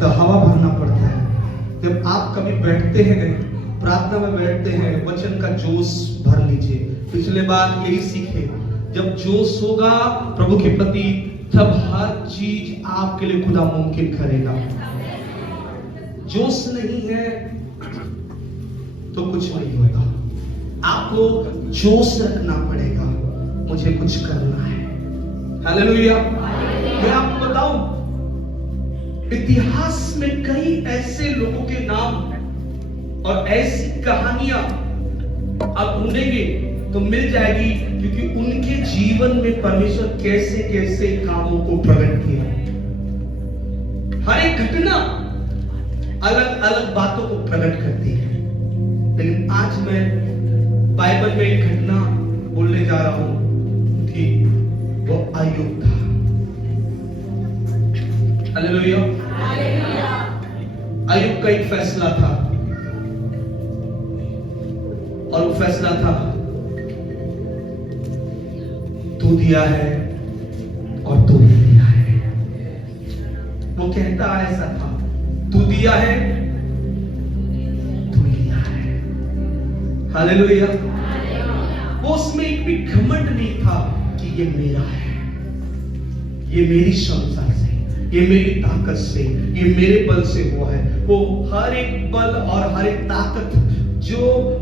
पड़ता है, हवा भरना पड़ता है। जब आप कभी बैठते हैं, प्रार्थना में बैठते हैं, वचन का जोश भर लीजिए। पिछले बार यही सीखे, जब जोश होगा प्रभु के प्रति, तब हर चीज आपके लिए खुदा मुमकिन करेगा। जोश नहीं है तो कुछ नहीं होगा। आपको जोश रखना पड़ेगा, मुझे कुछ करना है। हालेलुया। मैं आपको बताऊं, इतिहास में कई ऐसे लोगों के नाम और ऐसी कहानियां आप ढूंढेंगे तो मिल जाएगी, क्योंकि उनके जीवन में परमेश्वर कैसे कैसे कामों को प्रकट किया। हर एक घटना अलग अलग बातों को प्रकट करती है। लेकिन आज मैं बाइबल में एक घटना बोलने जा रहा हूं कि वो अय्यूब था। हालेलुया। अय्यूब का एक फैसला था, और वो फैसला था, तू दिया है और तू नहीं दिया है। वो कहता ऐसा था, तू दिया है, तू लिया है। हालेलुया। वो उसमें एक भी घमंड नहीं था कि ये मेरा है, ये मेरी क्षमता से, ये मेरी ताकत से, ये मेरे बल से हुआ है। वो हर एक बल और हर एक ताकत जो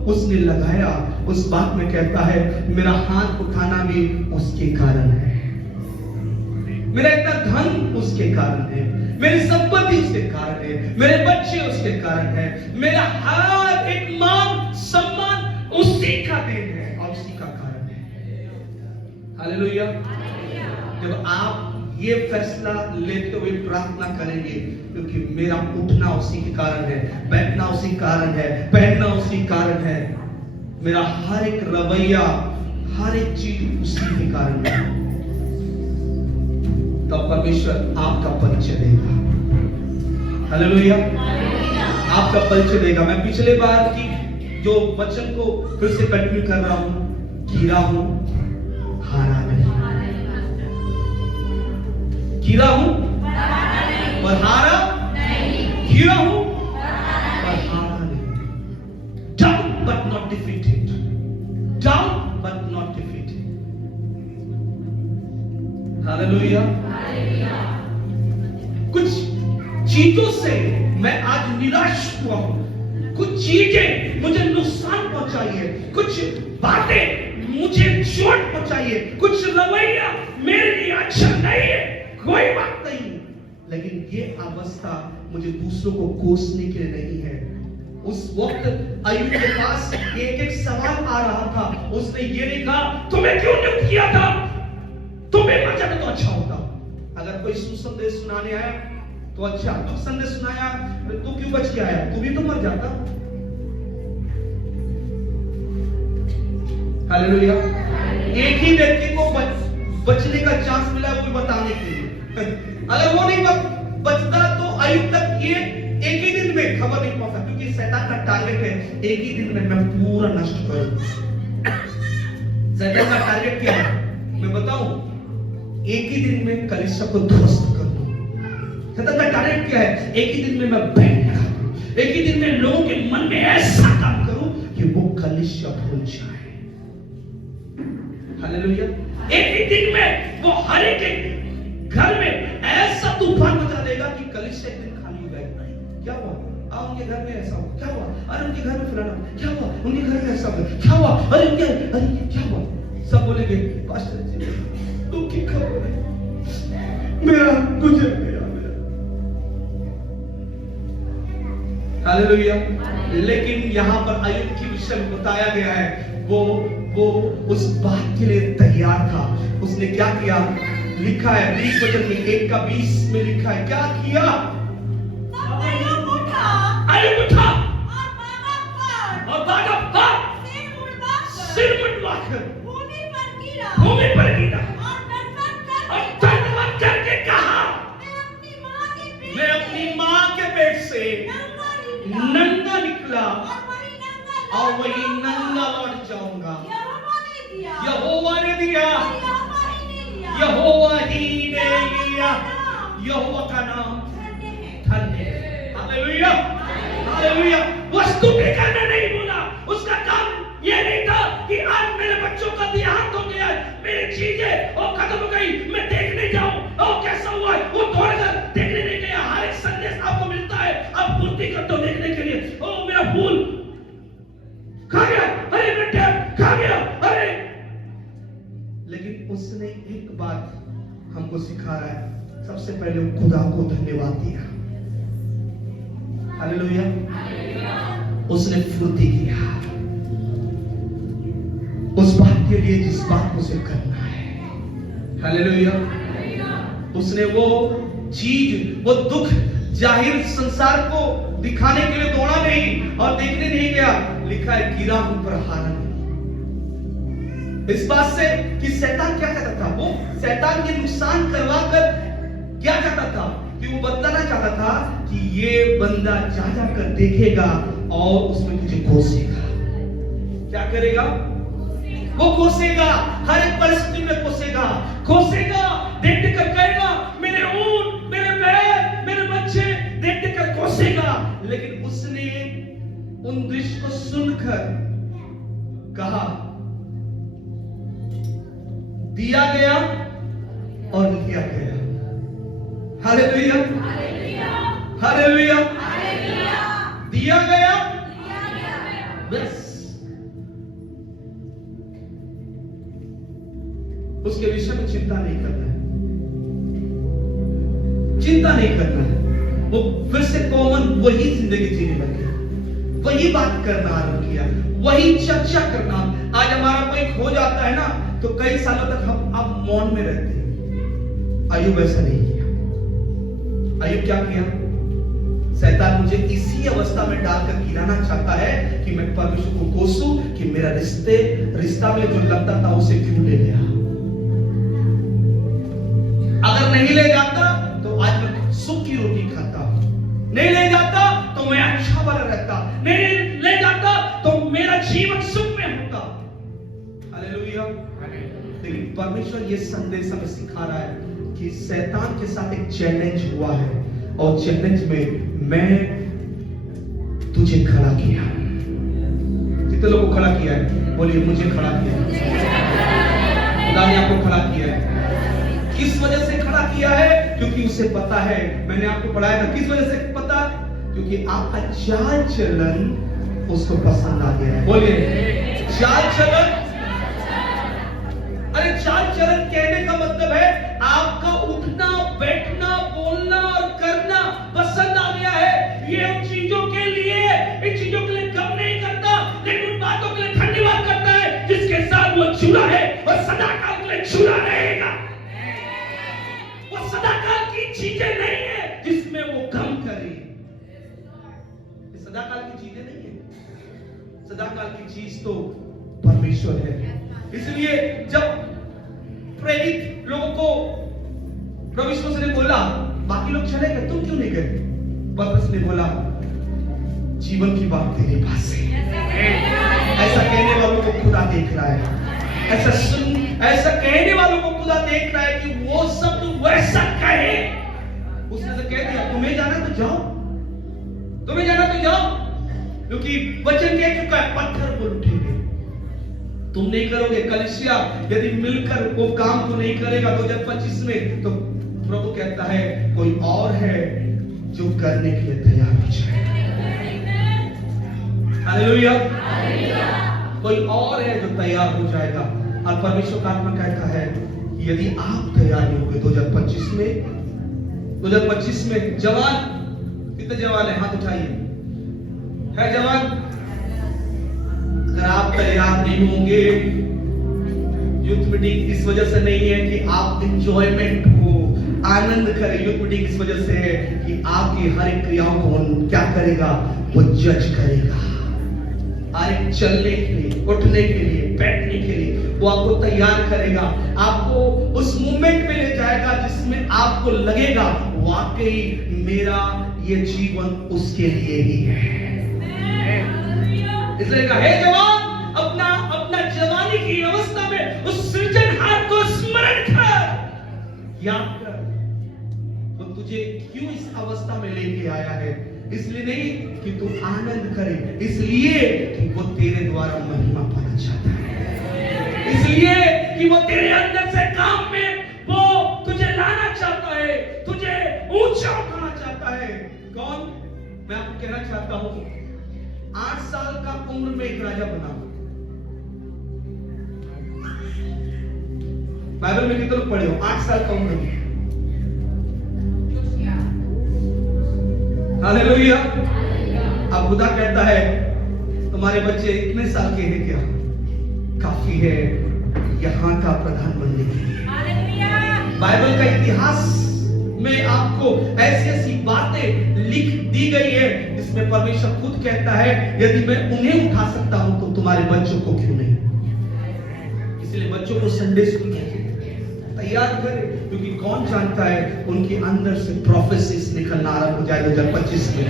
उसने लगाया, उस बात में कहता है, मेरा हाथ उठाना भी उसके कारण है, मेरा इतना धन उसके कारण है, मेरी संपत्ति उसके कारण है, मेरे बच्चे उसके कारण है, मेरा हर एक मान सम्मान उसी का देन है और उसी का कारण है। हालेलुया। जब आप ये फैसला लेते हुए प्रार्थना करेंगे, क्योंकि मेरा उठना उसी के कारण है, बैठना उसी कारण है, पहनना उसी कारण है, मेरा हर एक रवैया, हर एक चीज उसी के कारण है, तब परमेश्वर आपका परिचय देगा। हालेलुया। आपका परिचय देगा। मैं पिछले बार की जो वचन को फिर से कंटिन्यू कर रहा हूं, गिरा हूं, हारा नहीं। गिरा हूं और हारा नहीं, गिरा हूं और हारा नहीं। Down but not defeated, down but not defeated. Hallelujah. कुछ चीजों से मैं आज निराश हुआ हूं, कुछ चीजें मुझे नुकसान पहुंचाई है, कुछ बातें मुझे चोट पहुंचाई है, कुछ रवैया मेरे लिए अच्छा नहीं है, कोई बात नहीं, लेकिन ये अवस्था मुझे दूसरों को कोसने के लिए नहीं है। उस वक्त अय्यूब के पास एक एक सवाल आ रहा था। उसने ये नहीं कहा, तुम्हें क्यों नियुक्त किया था, तुम्हें मर जाता तो अच्छा होता। अगर कोई सुसंदेश सुनाने आया तो अच्छा, दुख संदेश सुनाया तू क्यों बच के आया, तू भी तो मर जाता। हालेलुया। एक ही व्यक्ति को बचने का चांस मिला, वो बताने के लिए। अगर वो नहीं बचता तो अय्यूब तक ये एक ही दिन में खबर नहीं पहुंचा, क्योंकि शैतान का टारगेट है एक ही दिन में मैं पूरा नष्ट करूं। शैतान का टारगेट क्या है मैं बताऊं, एक ही दिन में कलीसिया को ध्वस्त कर दूं। शैतान का टारगेट क्या है, एक ही दिन में मैं बैठ कर दूं, एक ही दिन में लोगों के मन में ऐसा काम करूं कि वो कलीसिया भूल जाए। हालेलुया। एक ही दिन में वो हर एक घर में ऐसा तूफान मचा देगा कि कलीसिया एक दिन खाली हो जाएगा। क्या हुआ, उनके घर में ऐसा हुआ, क्या हुआ, अरे उनके घर में फलाना, क्या हुआ, उनके घर में ऐसा हुआ, क्या हुआ, अरे क्या हुआ। सब बोलेंगे पास्टर जी दुख की खबर है, मेरा गुजर गया। हालेलुया। लेकिन यहाँ पर अय्यूब की विषय में बताया गया है, वो उस बात के लिए तैयार था। उसने क्या किया, लिखा है 20 वचन में, 1 का 20 में लिखा है, क्या किया, अय्यूब उठा और भागा सिर मुंडवाकर भूमि पर गिरा और दंडवत करके कहा, मैं अपनी मां के पेट से नंगा निकला और वही नंगा लौट जाऊंगा। यहोवा ने दिया, यहोवा ही ने लिया, यहोवा का नाम धन्य है। Hallelujah, hallelujah. वस्तु के करने नहीं बोला, उसका काम ये नहीं था कि आज मेरे बच्चों का देहांत हो गया, मेरी चीजें वो खत्म हो गई, मैं देखने जाऊं और कैसा हुआ है, वो दौड़कर देखने नहीं गया। हर एक संदेश आपको मिलता है, आप पूर्ति करते हो देखने के लिए। ओ मेरा फूल खा गया, अरे मैं टैप खा गया, अरे। लेकिन उसने एक बात हमको सिखा रहा है, सबसे पहले वो खुदा को धन्यवाद दिया। हालेलुया, उसने फुर्ती किया उस बात के लिए जिस बात को उसे करना है। हालेलुया, उसने वो चीज, वो दुख जाहिर संसार को दिखाने के लिए दौड़ा नहीं और देखने नहीं गया। लिखा है गिरा हूं पर हारा नहीं। इस बात से कि शैतान क्या चाहता था, वो शैतान के नुकसान करवा कर क्या चाहता था कि वो बताना चाहता था कि ये बंदा जा जाकर देखेगा और उसमें तुझे कोसेगा। क्या करेगा? वो कोसेगा, हर एक परिस्थिति में कोसेगा, कोसेगा। देख देख कर कहेगा मेरे ऊंट, मेरे बैल, मेरे बच्चे, देख देख कर कोसेगा। लेकिन उसने उन दृश्य को सुनकर कहा, दिया गया और लिया गया। हालेलुया, हालेलुया, दिया गया बस। उसके विषय में चिंता नहीं करना है, चिंता नहीं करना है। वो फिर से कॉमन वही जिंदगी जीने लगे, वही बात करना आरंभ किया, वही चर्चा करना। आज हमारा कोई खो जाता है ना तो कई सालों तक हम अब मौन में रहते हैं। अय्यूब ऐसा नहीं किया। अय्यूब क्या किया? शैतान मुझे इसी अवस्था में डालकर गिराना चाहता है कि मैं परमेश्वर को कोसूं कि मेरा रिश्ता में जो लगता था उसे क्यों ले गया। अगर नहीं ले जाता तो आज मैं सुख की रोटी खाता, नहीं ले जाता तो मैं अच्छा वाला रहता, नहीं ले जाता तो मेरा जीवन सुख में होता। हालेलुया। लेकिन परमेश्वर ये संदेश हमें सिखा रहा है कि शैतान के साथ एक चैलेंज हुआ है और चैलेंज में मैं तुझे खड़ा किया। कितने लोगों को खड़ा किया है? बोलिए मुझे खड़ा किया। खुदा ने आपको खड़ा किया है। किस वजह से खड़ा किया है? क्योंकि उसे पता है, मैंने आपको पढ़ाया था, किस वजह से पता? क्योंकि आपका चाल चलन उसको पसंद आ गया है। बोलिए चाल चलन। अरे चाल चलन कहने का मतलब है आपका उठना, बैठना, बोलना और करना पसंद आ गया है। ये उन चीजों के लिए, इन चीजों के लिए गम नहीं करता, लेकिन उन बातों के लिए धन्यवाद करता है जिसके साथ वो जुड़ा है और सदाकाल के लिए जुड़ा रहेगा। वो सदाकाल की चीजें नहीं है जिसमें वो गम करे। सदाकाल की चीजें नहीं है, सदाकाल की चीज तो परमेश्वर है। इसलिए जब प्रेरित लोगों को प्रभु यीशु मसीह ने बोला बाकी लोग चले गए, तुम क्यों नहीं गए? पतरस ने बोला जीवन की बात तेरे पास है। ऐसा कहने वालों को खुदा देख रहा है, ऐसा कहने वालों को खुदा देख रहा है कि वो सब वैसा कहे। उसने तो कह दिया तुम्हें जाना तो जाओ, तुम्हें जाना तो जाओ, क्योंकि वचन कह चुका है पत्थर बोल उठेंगे। तुम नहीं करोगे। कलीसिया यदि मिलकर वो काम को नहीं करेगा 2025 में, तो प्रभु कहता है कोई और है जो करने के लिए तैयार हो जाए। हालेलुया, कोई और है जो तैयार हो जाएगा। और परमेश्वर का आत्मा कहता है यदि आप तैयार नहीं होंगे 2025 में जवान, कितने जवान है? हाथ उठाइए। है जवान? अगर आप तैयार नहीं होंगे, यूथ मीटिंग इस वजह से नहीं है कि आप इंजॉयमेंट हो, आनंद करें। यूथ मीटिंग इस वजह से है कि आपकी हर एक क्रियाओं को क्या करेगा? वो जज करेगा। हर एक चलने के लिए, उठने के लिए, बैठने के लिए वो आपको तैयार करेगा, आपको उस मोमेंट में ले जाएगा जिसमें आपको लगेगा वाकई मेरा ये जीवन उसके लिए ही है। इसलिए कहा हे जवान, अपना जवानी की अवस्था में उस सृजनहार को स्मरण कर, याद कर, वो तुझे क्यों इस अवस्था में लेके आया है? इसलिए नहीं कि तू आनंद करे, इसलिए कि वो तेरे द्वारा महिमा पाना चाहता है, इसलिए कि वो तेरे अंदर से काम में वो तुझे लाना चाहता है, तुझे ऊंचा उठाना चाहता है। कौन? मैं आपको कहना चाहता हूं, 8 साल का उम्र में एक राजा बना। बाइबल में कितने लोग पढ़े हो 8 साल का उम्र में? हालेलुया। अब खुदा कहता है तुम्हारे बच्चे इतने साल के हैं, क्या काफी है यहां का प्रधान बनने के लिए? बाइबल का इतिहास में आपको ऐसी ऐसी बातें लिख दी गई है जिसमें परमेश्वर खुद कहता है यदि मैं उन्हें उठा सकता हूं तो तुम्हारे बच्चों को क्यों नहीं? इसलिए बच्चों को संडे स्कूल में तैयार करें, क्योंकि कौन जानता है उनके अंदर से प्रोफेसीज निकलना आरंभ हो जाए 2025 में।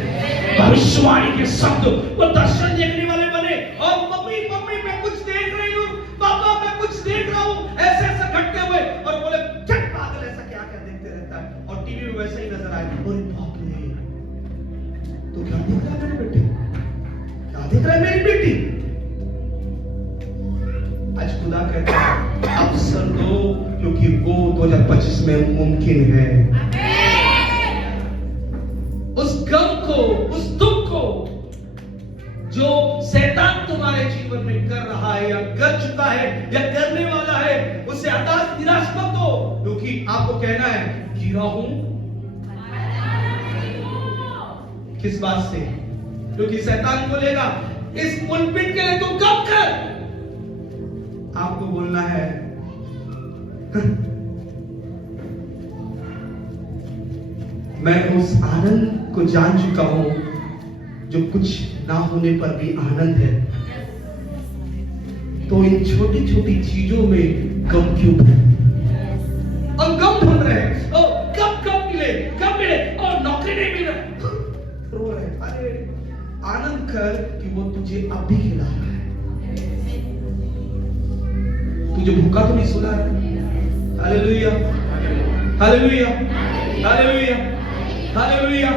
भविष्यवाणी के शब्द, वो दर्शन देखने वाले बने और मम्मी मम्मी मैं कुछ देख रही हूँ, पापा मैं कुछ देख रहा हूँ, ऐसे ऐसे घटते हुए, और बोले चट पागल ऐसा क्या क्या देखते रहता है, और टीवी में वैसे ही नजर आए, अरे बाप रे तो क्या देख रहा है मेरे बेटे, क्या देख रहा है मेरी बेटी? आज खुदा कहता है अवसर दो, क्योंकि वो 2025 में मुमकिन है। उस गम को, उस दुख को जो शैतान तुम्हारे जीवन में कर रहा है या कर चुका है या करने वाला है, उससे हताश निराश मत हो, क्योंकि आपको कहना है गिरा हूं। किस बात से? क्योंकि शैतान बोलेगा इस पुलपिट के लिए तुम कब कर, आपको बोलना है मैं उस आनंद को जान चुका हूं जो कुछ ना होने पर भी आनंद है, तो इन छोटी छोटी चीजों में गम क्यों? और गम ढूंढ रहे हैं, और कब मिले और नौकरी नहीं मिल रहा, रो रहे। अरे आनंद कर कि वो तुझे अब भी खिला रहा है, तुझे भूखा तो नहीं सुना है। Hallelujah, hallelujah, hallelujah, hallelujah,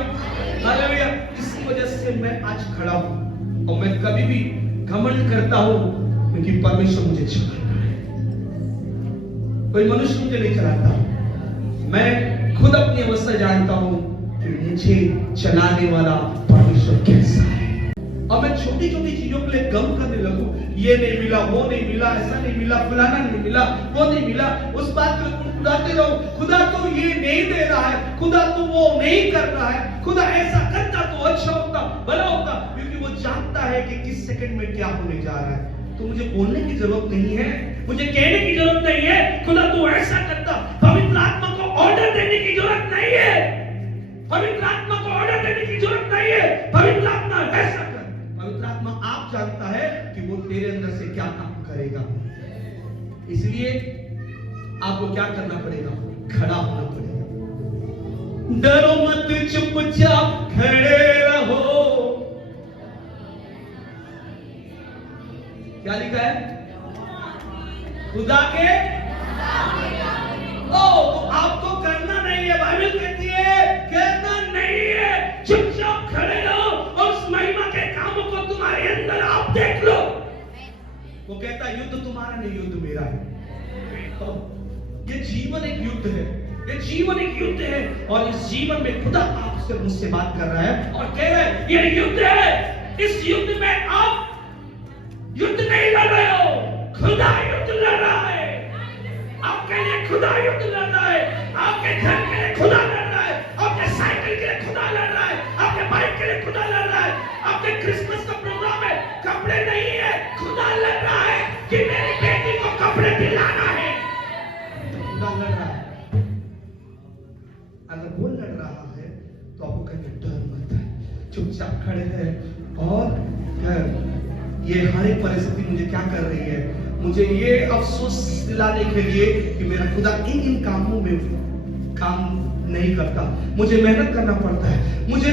hallelujah. इसी वजह से मैं आज खड़ा हूं और मैं कभी भी घमंड करता हूं, क्योंकि परमेश्वर मुझे चलाता है, कोई मनुष्य मुझे नहीं चलाता। मैं खुद अपनी अवस्था जानता हूं कि मुझे चलाने वाला परमेश्वर कैसा है, और मैं छोटी छोटी चीजों के लिए गम करने लगूं, ये नहीं मिला, वो नहीं मिला, ऐसा नहीं मिला, फलाना नहीं मिला, वो नहीं मिला, उस बात को खुदाते रहो, खुदा तो ये नहीं दे रहा है, खुदा तो वो नहीं कर रहा है, खुदा ऐसा करता तो अच्छा होता, भला होता, क्योंकि वो जानता है कि किस सेकंड में क्या होने जा रहा है। तो मुझे बोलने की जरूरत नहीं है, मुझे कहने की जरूरत नहीं है खुदा तो ऐसा करता, पवित्र आत्मा को ऑर्डर देने की जरूरत नहीं है, पवित्र आत्मा को ऑर्डर देने की जरूरत नहीं है, पवित्र आत्मा ऐसा कर, पवित्र आत्मा आप जानता है कि वो तेरे अंदर से क्या काम करेगा। इसलिए आपको क्या करना पड़ेगा? खड़ा होना पड़ेगा। डरो मत, चुपचाप खड़े रहो। क्या लिखा है? खुदा के तो आपको करना नहीं है, बाइबल कहती है करना नहीं है, चुपचाप खड़े रहो और उस महिमा के कामों को तुम्हारे अंदर आप देख लो। वो कहता है युद्ध तुम्हारा नहीं, युद्ध मेरा है। तो ये जीवन एक युद्ध है, ये जीवन एक युद्ध है, और इस जीवन में खुदा आपसे मुझसे बात कर रहा है और कह रहा है ये युद्ध है। इस युद्ध में आप युद्ध नहीं लड़ रहे हो, खुदा युद्ध लड़ रहा है। आपके लिए खुदा युद्ध लड़ रहा है, आपके घर के लिए खुदा लड़ रहा है, आपके साइकिल के लिए खुदा लड़ रहा है, आपके बाइक के लिए खुदा लड़ रहा है, आपके क्रिसमस का प्रोग्राम है, कपड़े नहीं है, खुदा लड़ रहा है कि मेरी बेटी को कपड़े दिलाना है। खुदा लड़ रहा है। अगर वो लड़ रहा है तो आपको कहना डर मत है, चुपचाप खड़े हैं। और ये हर एक परिस्थिति मुझे क्या कर रही है, मुझे ये अफसोस दिलाने के लिए कि मेरा खुदा इन कामों में काम नहीं करता, मुझे मेहनत करना पड़ता है, मुझे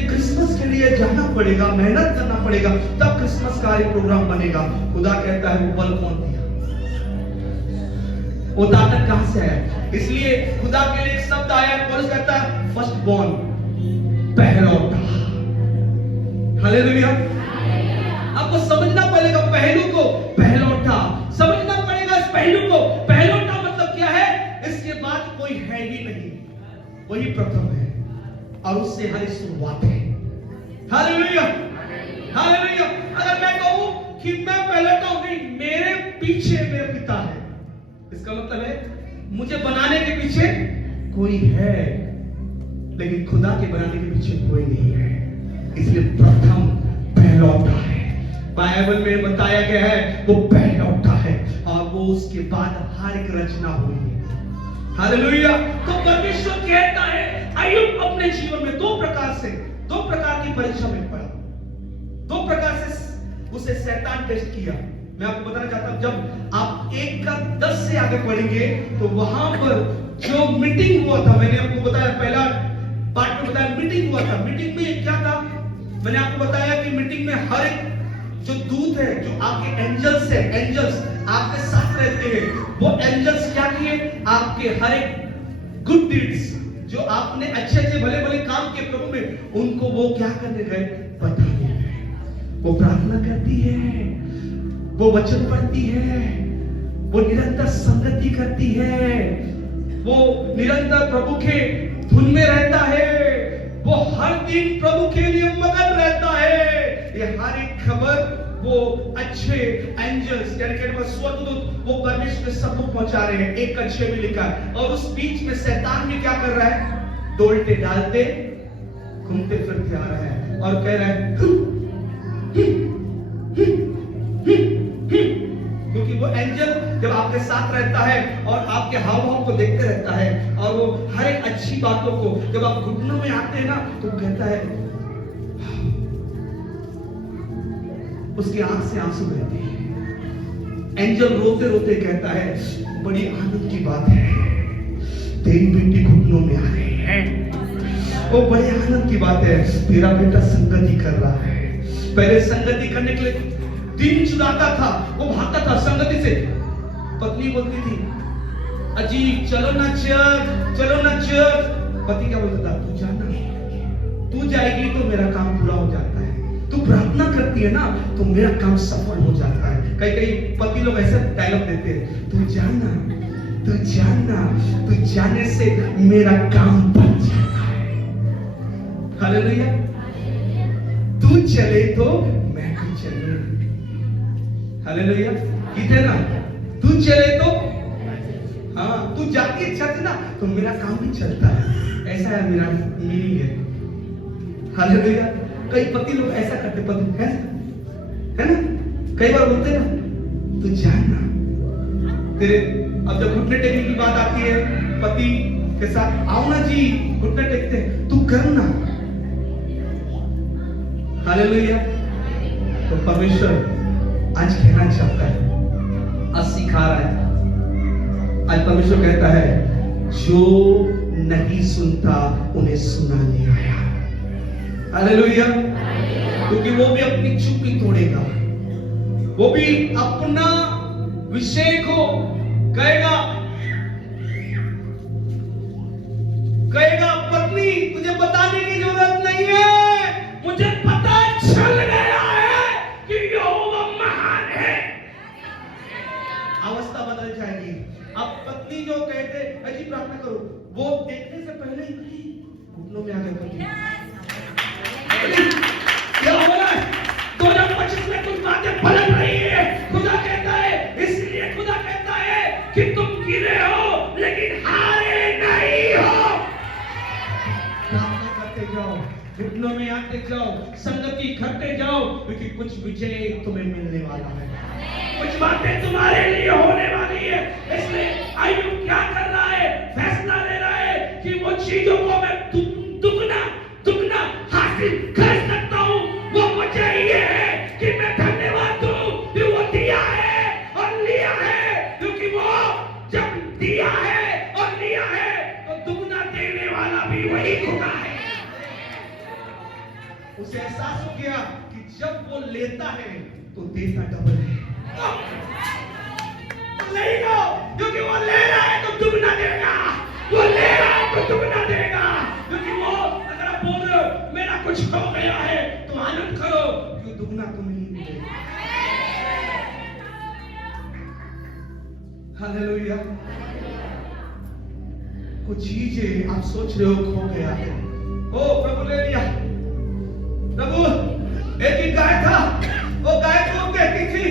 क्रिसमस के लिए जाना पड़ेगा, मेहनत करना पड़ेगा, तब क्रिसमस का एक प्रोग्राम बनेगा। खुदा कहता है वो बल कौन दिया? वो ताकत कहां से आया? इसलिए खुदा के लिए एक शब्द आया, पौलुस कहता है फर्स्ट बॉर्न, पहलौठा। हालेलुया। आपको समझना पड़ेगा पहलू को, पहलौठा समझना पड़ेगा। इस पहलू को, पहलौठा मतलब क्या है? इसके बाद कोई है ही नहीं, वही प्रथम है और उससे हर शुरुआत है। Hallelujah, hallelujah. अगर मैं कहूं कि मैं पहलौठा हूं, नहीं, मेरे पीछे मेरे पिता है, इसका मतलब है मुझे बनाने के पीछे कोई है, लेकिन खुदा के बनाने के पीछे कोई नहीं है। इसलिए प्रथम पहलौठा है। बाइबल में बताया गया है वो पहलौठा है और वो उसके बाद हर एक रचना हुई है। हालेलुया। तो परमेश्वर कहता है, अय्यूब अपने जीवन में दो प्रकार की परीक्षा में पड़ा, दो प्रकार से उसे शैतान टेस्ट किया। मैं आपको बताना चाहता हूं, जब आप 1 का 10 से आगे पढ़ेंगे तो वहां पर जो मीटिंग हुआ था, मैंने आपको बताया, पहला पार्ट में बताया मीटिंग हुआ था। मीटिंग में क्या था? मैंने आपको बताया कि मीटिंग में हर एक जो दूत है, जो आपके एंजल्स है, एंजल्स आपके साथ रहते हैं, वो एंजल्स क्या किए? आपके हर एक गुड डीड्स जो आपने अच्छे अच्छे भले भले काम किए प्रभु में, उनको वो क्या करने गए? बताने गए। वो प्रार्थना करती है, वो वचन पढ़ती है, वो निरंतर संगति करती है, वो निरंतर प्रभु के धुन में रहता है, वो हर दिन प्रभु के लिए मगन रहता है। ये हर एक खबर वो अच्छे एंजल्स यानी कि स्वर्गदूत वो परमेश्वर के सम्मुख पहुंचा रहे हैं। 1 का 6 में लिखा है। और उस बीच में शैतान भी क्या कर रहा है? डोलते डालते घूमते फिरते आ रहा है और कह रहा है क्योंकि वो एंजल जब आपके साथ रहता है और आपके हाव भाव को देखते रहता है और वो हर एक अच्छी बातों को, जब आप घुटनों में आते हैं ना, तो कहता है, उसकी आंख से आंसू बहते हैं। एंजल रोते रोते कहता है, बड़ी आनंद की बात है, तेरी बेटी घुटनों में आ गई है। वो बड़ी आनंद की बात है, तेरा बेटा संगति कर रहा है। पहले संगति करने के लिए दिन चुराता था, वो भागता था संगति से। पत्नी बोलती थी, अजी चलो ना चर्च, चलो ना चर्च। पति क्या बोलता था? तू जाना, तू जाएगी तो मेरा काम पूरा हो जाता है, तू प्रार्थना करती है ना तो मेरा काम सफल हो जाता है। कई कई पति लोग ऐसे डायलॉग देते हैं, तू जाना, तू जाना, तू जाने से मेरा काम बन जाता है। हालेलुया। तू चले तो मैं भी चलूं। हालेलुया। गीत है ना, तू चले तो, हाँ, तू जाती है छत ना तो मेरा काम भी चलता है। ऐसा है मेरा मीनिंग है। हालेलुया। कई पति लोग ऐसा करते, पति है ना, कई बार बोलते हैं ना, तू जाना तेरे। अब जब घुटने टेकने की बात आती है, पति के साथ आओ ना जी, घुटने टेकते हैं, तू करना। हालेलुया। तो परमेश्वर आज कहना चाहता है, आज सिखा रहा है। आज परमेश्वर कहता है, जो नहीं सुनता उन्हें सुनाने आया। हालेलुया। क्योंकि वो भी अपनी चुप्पी तोड़ेगा, वो भी अपना विषय को कहेगा, पत्नी तुझे बताने की जरूरत नहीं है, मुझे पता चल गया है कि यहोवा महान है। अवस्था बदल जाएगी। अब पत्नी जो कहते अजी प्रार्थना करो, वो देखने से पहले ही घुटनों में आ गए पति। क्या हो रहा है? 2025 में कुछ बातें पलट रही है। खुदा कहता है, इसलिए खुदा कहता है कि तुम गिरे हो लेकिन हारे नहीं हो। प्रार्थना करते जाओ, घुटनों में आते जाओ, संगति करते जाओ, क्योंकि कुछ विजय तुम्हें मिलने वाला है, कुछ बातें तुम्हारे लिए होने वाली है। इसलिए अय्यूब क्या कर रहा है? फैसला ले रहा है कि वो चीजों को मैं दुगना हासिल कर सकता हूं। वो मुझे ये है कि मैं धन्यवाद दूं कि वो दिया है और लिया है, क्योंकि वो जब दिया है और लिया है तो दुगना देने वाला भी वही खुदा है। उसे एहसास हो गया कि जब वो लेता है तो देता डबल है। नहीं लो, क्योंकि वो ले रहा है तो दुगना देगा, वो ले रहा है तो दुगना देगा। क्योंकि वो, अगर आप बोल रहे हो मेरा कुछ हो गया है तो आनंद करो, क्यों दुगना तो नहीं मिलेगा। हालेलुया। कुछ चीजें आप सोच रहे हो खो गया है, ओ प्रभु ले लिया। प्रभु, एक ही गाय था, वो गाय को कहती थी,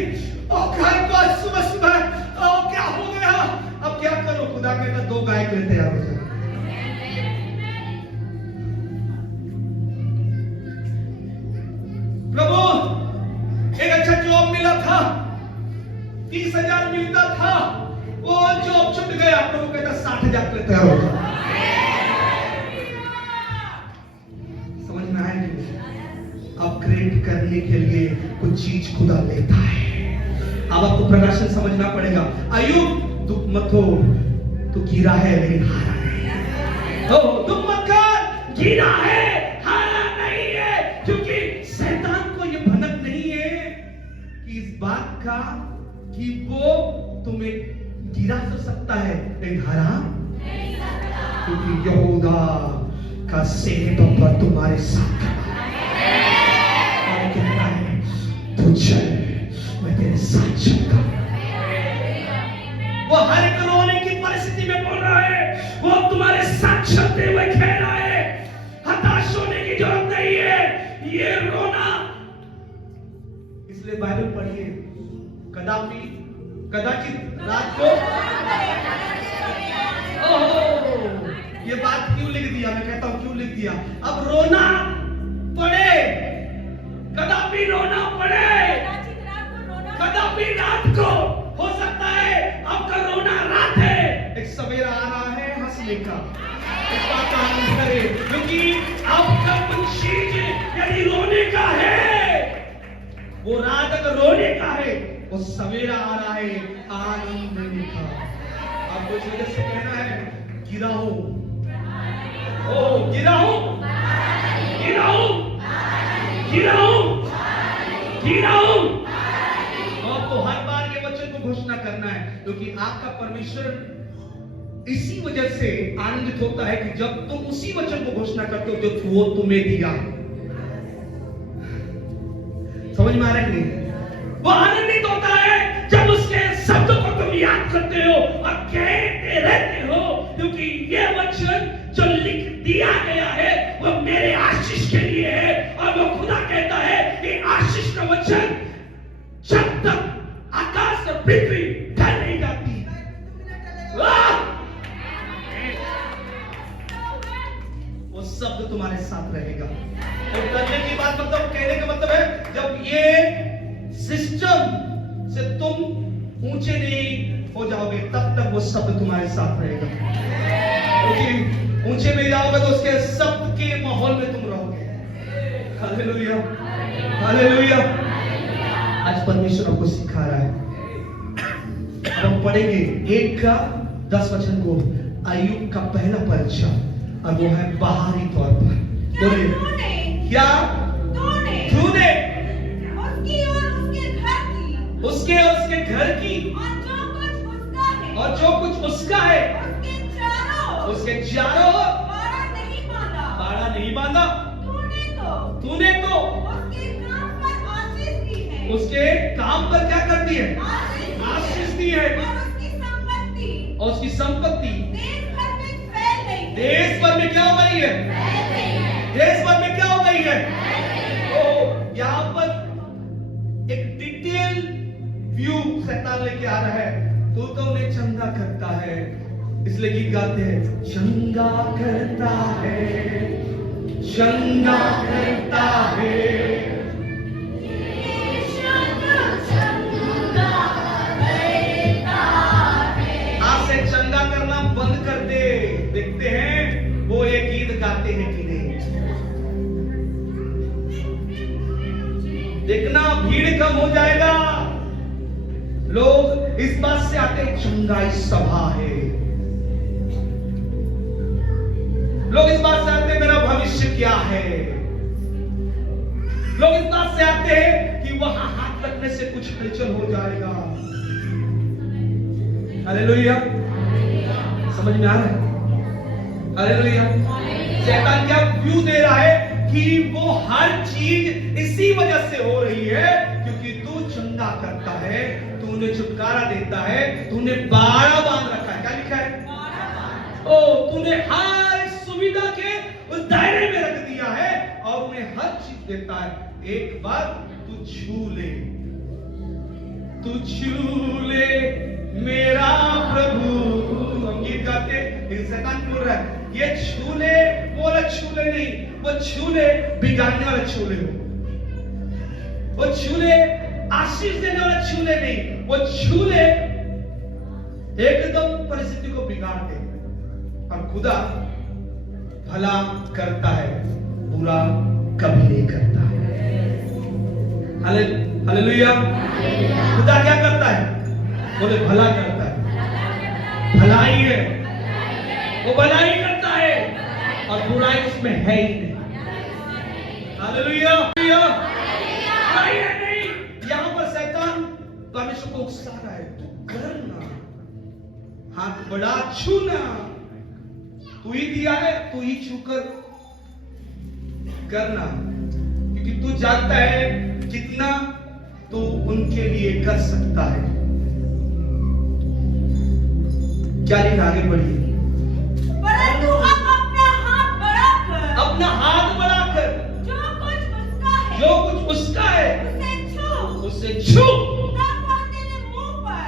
ओ गाय को आज सुबह सुबह ओ क्या हो गया, अब क्या करो। खुदा कहता 2 गाय के लिए तैयार हो जाओ। प्रभु, एक अच्छा जॉब मिला था, 30,000 मिलता था, वो जॉब छूट गया। प्रभु कहता 60,000 के लिए तैयार हो जाओ। समझ में आया कि अपग्रेड करने के लिए कुछ चीज खुदा लेता है। अब आपको प्रकाशन समझना पड़ेगा। अय्यूब, दुख मत हो, तू गिरा है लेकिन हारा नहीं। दुख मत कर, गिरा है हारा नहीं है, क्योंकि शैतान को ये भनक नहीं है कि इस बात का कि वो तुम्हें गिरा तो सकता है लेकिन हरा नहीं सकता, क्योंकि यहूदा का सेब पर तुम्हारे साथ कहता है तू चल, मैं तेरे साथ चलूंगा। वो हर एक रोने की परिस्थिति में बोल रहा है, वो तुम्हारे साथ चलते हुए कह रहा है, हताश होने की जरूरत नहीं है, ये रोना। इसलिए बाइबल पढ़िए, कदाचित रात को, ये बात क्यों लिख दिया, मैं कहता हूं क्यों लिख दिया। अब रोना पड़े, कदापि रोना पड़े, कदापि रात को हो सकता है आपका रोना रात है, एक सवेरा आ रहा है हंसने का, एक बात आनंद करे, क्योंकि आपका कुछ चीज यदि रोने का है, वो रात अगर रोने का है, वो सवेरा आ रहा है आनंद लेने का। आपको इस वजह से कहना है गिरा हूं, ओ गिरा हूं, गिरा हूं, गिरा हूं, गिरा हूं। आपको हर बार ये वचन को घोषणा करना है, क्योंकि आपका परमेश्वर इसी वजह से आनंदित होता है कि जब तुम उसी वचन को घोषणा करते हो जो वो तुम्हें दिया। समझ में आ रहा है कि नहीं? वो आनंदित होता है जब उसके शब्दों को तुम याद करते हो और कहते रहते हो, क्योंकि ये वचन जो लिख दिया गया है वो मेरे आशीष के लिए है। और वो खुदा कहता है कि आशीष का वचन जब तक आकाश और पृथ्वी ढल नहीं जाती, वो शब्द तुम्हारे साथ रहेगा। और करने की बात मतलब, कहने का मतलब है जब ये सिस्टम से तुम ऊंचे नहीं हो जाओगे तब तक वो शब्द तुम्हारे साथ रहेगा, क्योंकि ऊंचे में जाओगे तो उसके शब्द के माहौल में तुम रहोगे। Hallelujah, hallelujah. आज परमेश्वर आपको सिखा रहा है। अब हम पढ़ेंगे 1 का 10 वचन को, अय्यूब का पहला परिचय, और वो है बाहरी तौर पर। बोलिए, क्या तूने उसके और उसके घर की और जो कुछ उसका है उसके चारों बाड़ा नहीं बांधा। तूने तो उसके काम पर क्या कर दी है? आशीष दी है। और उसकी संपत्ति देश भर में क्या हो गई है? देश भर में क्या हो गई है? तो यहाँ पर एक डिटेल व्यू शैतान लेके आ रहा है। तू तो उन्हें चंगा करता है, इसलिए गीत गाते हैं, चंगा करता है, चंगा करता है। आज से चंगा करना बंद कर दे, देखते हैं वो ये गीत गाते हैं कि नहीं। देखना भीड़ कम हो जाएगा। लोग इस बात से आते हैं चंगाई सभा है, लोग इस बात से आते हैं मेरा भविष्य क्या है, लोग इस बात से आते हैं कि वहां हाथ रखने से कुछ हलचल हो जाएगा। हालेलुया, समझ में आ रहा है? हालेलुया। शैतान क्या व्यू दे रहा है कि वो हर चीज इसी वजह से हो रही है क्योंकि तू चंगा करता है, तूने छुटकारा देता है, तूने बाड़ा बांध रखा है। क्या लिखा है? ओ, तूने हर सुविधा के उस दायरे में रख दिया है और उन्हें हर चीज देता है। एक बार तू छू ले, तू छू ले मेरा प्रभु। हम गीत गाते, लेकिन शैतान बोल रहा है ये छूले, वो वाला छूले नहीं, वो छूले बिगाड़ने वाला छूले हो, वो छूले आशीष देने वाला छूले नहीं, वो छूले एकदम परिस्थिति को बिगाड़ दे। और खुदा भला करता है, बुरा कभी नहीं करता है। हालेलुया। खुदा क्या करता है? बोले भला करता है, भलाई है, वो भलाई करता है और बुराई उसमें है ही नहीं। हालेलुया, बुराई है नहीं। यहां पर शैतान परमेश्वर को उकसा रहा है, तू करना, हाथ बड़ा छूना, तू ही दिया है, तू ही छूकर करना, क्योंकि तू जानता है कितना तू उनके लिए कर सकता है। क्या लिखा? आगे बढ़िए। परंतु अब अपना हाथ बढ़ाकर जो कुछ उसका है उसे छू,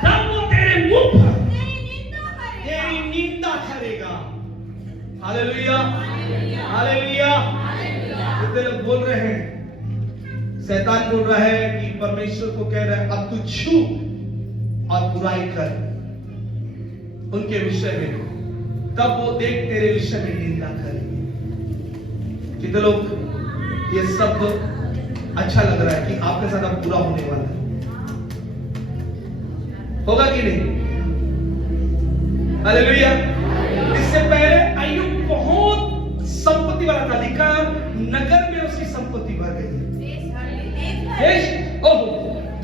तब वो तेरे मुंह पर तेरी निंदा करेगा। Hallelujah, hallelujah. कितने लोग बोल रहे हैं, शैतान बोल रहा है कि परमेश्वर को कह रहा है अब तू छू और बुराई कर उनके विषय में, तब वो देख तेरे विषय में निंदा करेंगे। कितने लोग ये सब अच्छा लग रहा है कि आपके साथ अब बुरा होने वाला है, होगा कि नहीं? हालेलुया। इससे पहले अय्यूब बहुत संपत्ति वाला था, लिखा नगर में उसकी संपत्ति भर गई है,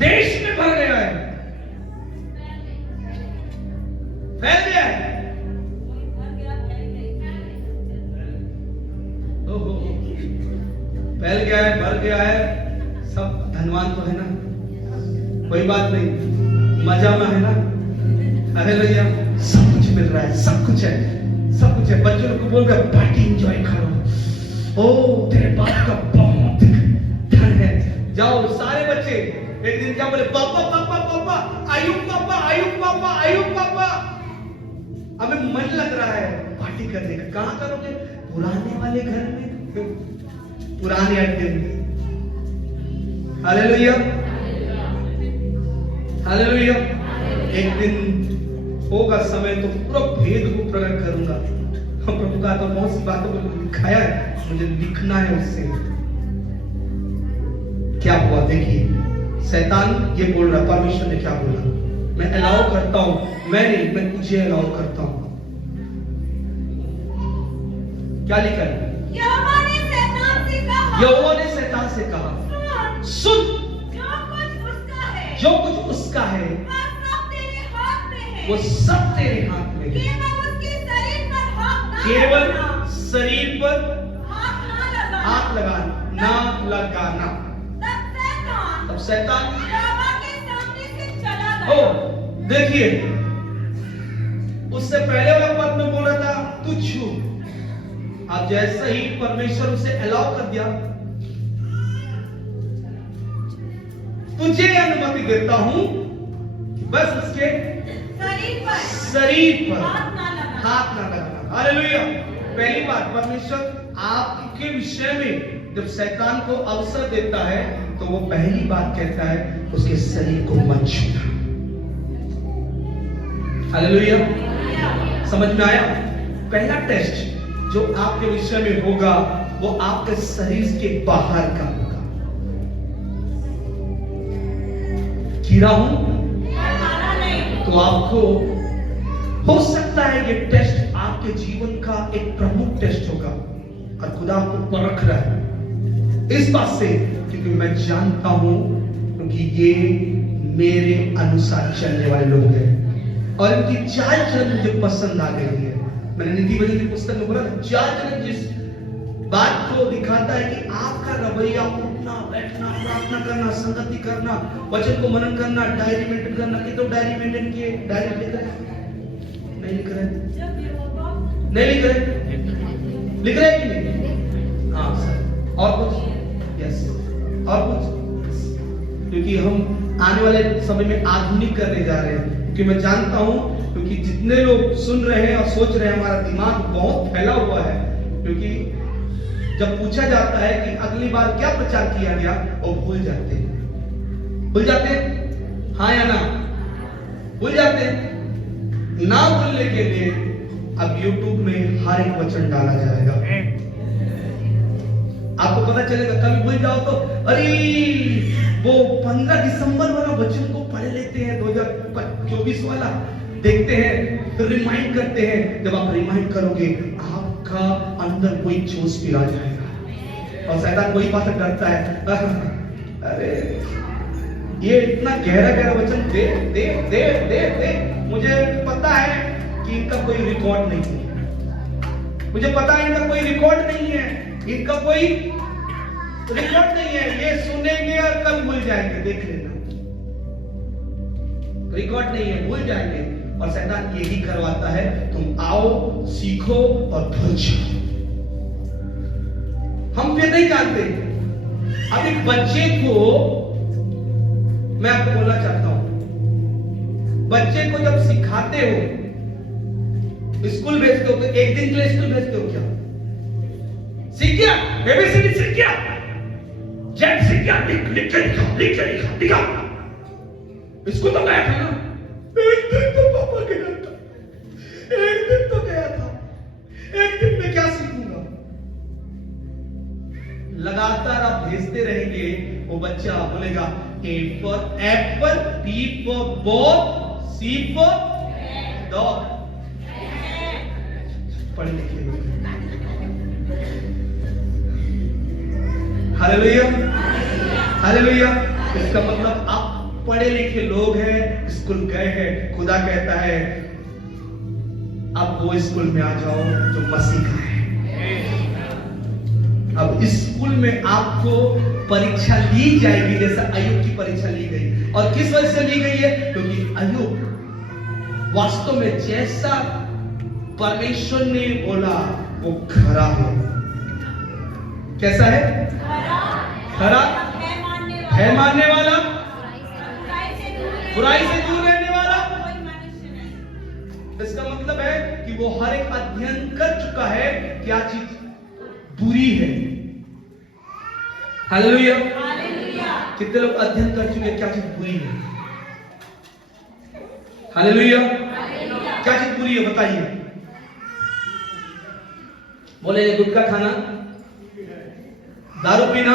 देश में भर गया है, फैल गया है। फैल गया है, भर गया है, सब धनवान तो है ना, कोई बात नहीं, मजा में है ना। हालेलुया, सब कुछ मिल रहा है, सब कुछ है, सब कुछ है। बच्चों को बोल रहे पार्टी एंजॉय करो, ओ तेरे बाप का बहुत धन है, जाओ। सारे बच्चे एक दिन क्या बोले, पापा पापा पापा, आयुब पापा, आयुब पापा, आयुब पापा। हमें मन लग रहा है पार्टी करने का। कहां करोगे? पुराने वाले घर में, पुराने अड्डे में। Hallelujah, hallelujah. एक दिन होगा समय तो पूरा भेद को प्रकट करूंगा। प्रभु का तो बहुत सी बातों को लिखाया है, मुझे लिखना है उससे। क्या हुआ देखिए, शैतान ये बोल रहा, परमेश्वर ने क्या बोला, मैं अलाउ करता हूं, मैं नहीं, मैं तुझे अलाउ करता हूं। क्या लिखा है? यहोवा ने शैतान से कहा, सुन, जो कुछ उसका है वह सब तेरे हाथ में है, वो सब तेरे हाथ में है, केवल उसके शरीर पर केवल शरीर पर हाथ लगाना। लगाना। तब शैतान यहोवा के सामने से चला गया। ओ देखिए, उससे पहले वाला पद में बोल रहा था तू छू, अब जैसे ही परमेश्वर उसे अलाउ कर दिया, तुझे अनुमति देता हूं बस उसके शरीर पर हाथ ना लगाना। हालेलुया। पहली बात, परमेश्वर आपके विषय में जब शैतान को अवसर देता है तो वो पहली बात कहता है उसके शरीर को मत छूना। हालेलुया, समझ में आया? पहला टेस्ट जो आपके विषय में होगा वो आपके शरीर के बाहर का होगा। कीड़ा हूं तो आपको हो सकता है ये टेस्ट आपके जीवन का एक प्रमुख टेस्ट होगा, और खुदा आपको परख रहा है इस बात से, क्योंकि मैं जानता हूं क्योंकि ये मेरे अनुसार चलने वाले लोग हैं और इनकी चाल चलन मुझे पसंद आ गई है। मैंने नीति वचन की पुस्तक में बोला चाल चलन जिस बात को दिखाता है कि आपका रवैया, उठना बैठना, प्रार्थना करना, संगति करना, वचन को मनन करना, डायरी मेंटेन करना। कि तो डायरी मेंटेन किए, डायरी लिख रहे नहीं लिख रहे नहीं लिख रहे लिख रहे कि नहीं? हाँ सर। और कुछ? यस। और कुछ? क्योंकि हम आने वाले समय में आधुनिक करने जा रहे हैं। क्योंकि मैं जानता हूं, क्योंकि जितने लोग सुन रहे हैं और सोच रहे हैं, हमारा दिमाग बहुत फैला हुआ है। क्योंकि जब पूछा जाता है कि अगली बार क्या प्रचार किया गया, वो भूल जाते हैं। भूल जाते हैं? हाँ या ना? भूल जाते हैं। ना भूलने के लिए अब YouTube में हर एक वचन डाला जाएगा। आपको पता चलेगा। कभी भूल जाओ तो अरे वो 15 दिसंबर वाला वचन को पढ़ लेते हैं, 2024 वाला देखते हैं, फिर रिमाइंड करते हैं। जब आप रिमाइंड करोगे, आपका अंदर कोई जोश फिर आ जाएगा। और शैतान वही बात करता है, अरे ये इतना गहरा गहरा वचन दे दे दे दे दे। मुझे पता है कि इनका कोई रिकॉर्ड नहीं है। मुझे पता है इनका कोई रिकॉर्ड नहीं है। इनका कोई रिकॉर्ड नहीं है। ये सुनेंगे और कल भूल जाएंगे, देख लेना। रिकॉर्ड नहीं है, भूल जाएंगे। और शैतान यही करवाता है, तुम आओ, सीखो और भूल जाओ। हम फिर नहीं जानते। अब एक बच्चे को मैं आपको बोलना चाहता हूं, बच्चे को जब सिखाते हो, स्कूल भेजते हो, तो एक दिन के लिए स्कूल भेजते हो क्या? सीख गया, एबीसीडी सीख गया, जेड सीख गया, लिख के दिखा। स्कूल तो गया था ना, एक दिन तो पापा गया था, एक दिन तो गया था, एक दिन में क्या सीखूंगा? लगातार आप भेजते रहेंगे, वो बच्चा बोलेगा A for apple, B for ball, C for dog। पढ़ लिखे लोग। Hallelujah, hallelujah. इसका मतलब आप पढ़े लिखे लोग हैं, स्कूल गए हैं। खुदा कहता है अब वो स्कूल में आ जाओ जो मसीह का है। अब इस स्कूल में आपको परीक्षा ली जाएगी, जैसा अय्यूब की परीक्षा ली गई। और किस वजह से ली गई है? क्योंकि अय्यूब वास्तव में जैसा परमेश्वर ने बोला वो खरा है। कैसा है? खरा है, मानने वाला, बुराई से दूर रहने वाला। इसका मतलब है कि वो हर एक अध्ययन कर चुका है क्या चीज बुरी है। हालेलुया। कितने लोग अध्ययन कर चुके हैं क्या चीज बुरी है? हालेलुया। क्या चीज बुरी है बताइए? बोले गुटखा खाना, दारू पीना,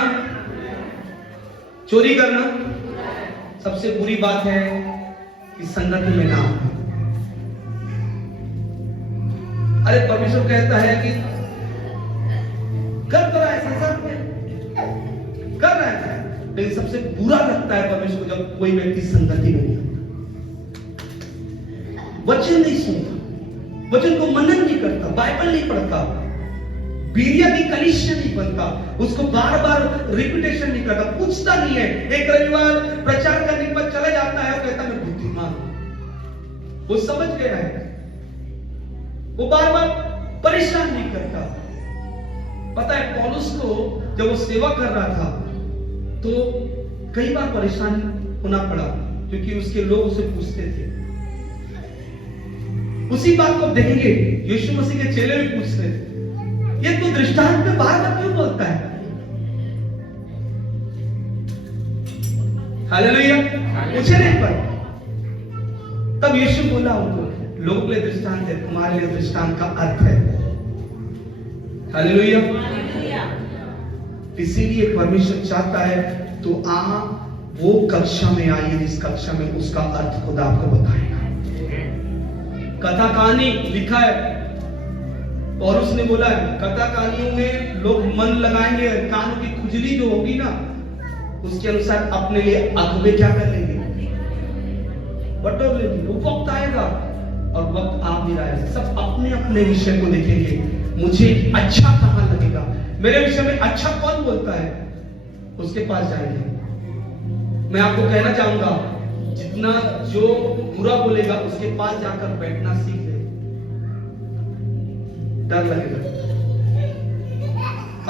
चोरी करना। सबसे बुरी बात है कि संगति में ना आना। अरे परमेश्वर कहता है कि कर रहा है संसार में, कर रहा है, लेकिन सबसे बुरा लगता है परमेश्वर को जब कोई व्यक्ति संगति में नहीं आता, वचन नहीं सुनता, वचन को मनन नहीं करता, बाइबल नहीं पढ़ता, बीरिया की कलीसिया नहीं बनता, उसको बार बार रिपीटेशन नहीं करता, पूछता नहीं है। एक रविवार प्रचार करने के बाद चला जाता है और कहता मैं बुद्धिमान, वो समझ गया है, वो बार बार परेशान नहीं करता। पता है पौलुस को जब वो सेवा कर रहा था तो कई बार परेशान होना पड़ा, क्योंकि उसके लोग उसे पूछते थे। उसी बात को देखेंगे, यीशु मसीह के चेले भी पूछते थे, ये तो दृष्टांत में बार बार क्यों बोलता है? हालेलुया। पूछे नहीं पर तब यीशु बोला उनको, लोगों के लिए दृष्टांत है, तुम्हारे लिए दृष्टांत का अर्थ है। हालेलुया। इसीलिए परमेश्वर चाहता है तो वो कक्षा में आइए जिस कक्षा में उसका अर्थ खुदा आपको बताएगा। कथा कहानी लिखा है, पौलुस ने बोला है कथा कहानियों में लोग मन लगाएंगे, कानों की खुजली जो होगी ना उसके अनुसार अपने लिए अगुवे क्या कर लेंगे, बटोर लेंगे। वो वक्त आएगा और वक्त आ भी रहा है, सब अपने अपने विषय को देखेंगे। मुझे अच्छा कहाँ लगेगा, मेरे विषय में अच्छा कौन बोलता है, उसके पास जाएंगे। मैं आपको कहना चाहूंगा, जितना जो बुरा बोलेगा उसके पास जाकर बैठना सीख ले। डर लगेगा।